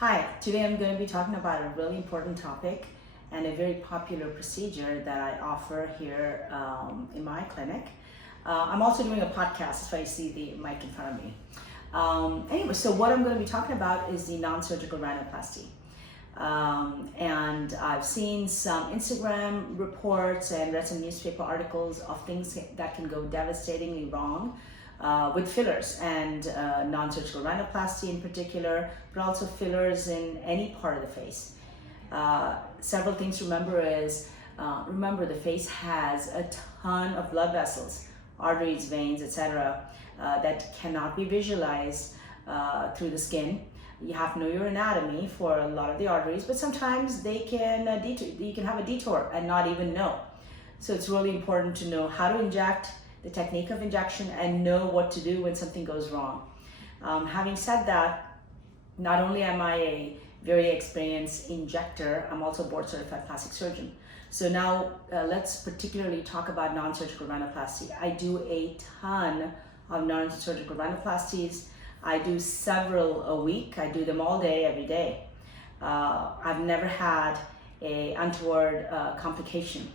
Hi, today I'm going to be talking about a really important topic and a very popular procedure that I offer here in my clinic. I'm also doing a podcast, so I see the mic in front of me. Anyway, so what I'm going to be talking about is the non-surgical rhinoplasty. And I've seen some Instagram reports and read some newspaper articles of things that can go devastatingly wrong with fillers and non-surgical rhinoplasty in particular, but also fillers in any part of the face. Several things to remember is, remember the face has a ton of blood vessels, arteries, veins, etc. That cannot be visualized through the skin. You have to know your anatomy for a lot of the arteries, but sometimes they can you can have a detour and not even know. So it's really important to know how to inject, the technique of injection, and know what to do when something goes wrong. Having said that, not only am I a very experienced injector, I'm also a board certified plastic surgeon. So now let's particularly talk about non-surgical rhinoplasty. I do a ton of non-surgical rhinoplasties. I do several a week. I do them all day, every day. I've never had a untoward complication.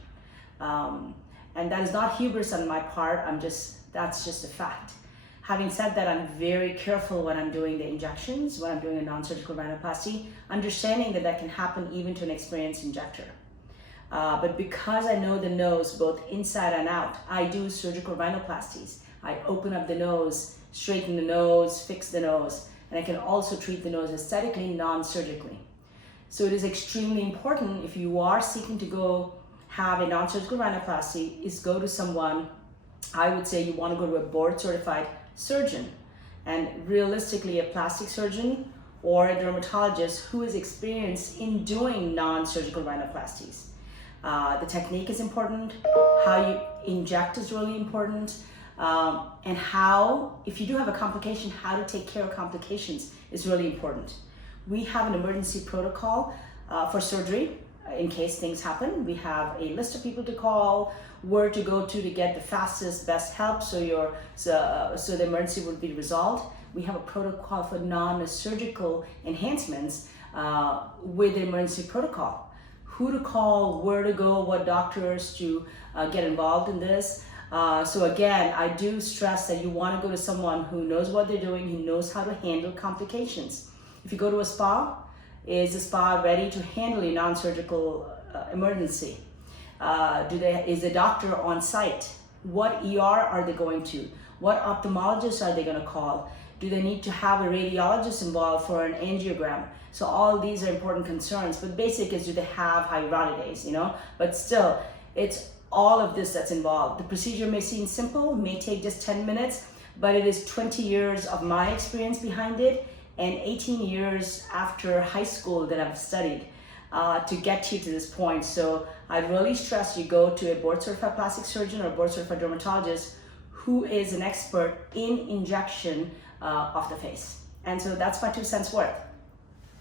And that is not hubris on my part, that's just a fact. Having said that, I'm very careful when I'm doing the injections, when I'm doing a non-surgical rhinoplasty, understanding that that can happen even to an experienced injector. But because I know the nose both inside and out, I do surgical rhinoplasties. I open up the nose, straighten the nose, fix the nose, and I can also treat the nose aesthetically, non-surgically. So it is extremely important, if you are seeking to go have a non-surgical rhinoplasty, is go to someone. I would say you want to go to a board certified surgeon, and realistically a plastic surgeon or a dermatologist who is experienced in doing non-surgical rhinoplasties. The technique is important, how you inject is really important, and how, if you do have a complication, how to take care of complications is really important. We have an emergency protocol for surgery. In case things happen, we have a list of people to call, where to go to get the fastest, best help, so the emergency will be resolved. We have a protocol for non-surgical enhancements with the emergency protocol. Who to call, where to go, what doctors to get involved in this. So again, I do stress that you want to go to someone who knows what they're doing, who knows how to handle complications. If you go to a spa, is the spa ready to handle a non-surgical emergency? Is the doctor on site? What ER are they going to? What ophthalmologist are they going to call? Do they need to have a radiologist involved for an angiogram? So all these are important concerns, but basic is, do they have hyaluronidase, But still, it's all of this that's involved. The procedure may seem simple, may take just 10 minutes, but it is 20 years of my experience behind it, and 18 years after high school that I've studied to get you to this point. So I really stress you go to a board certified plastic surgeon or board certified dermatologist who is an expert in injection of the face. And so that's my 2 cents worth.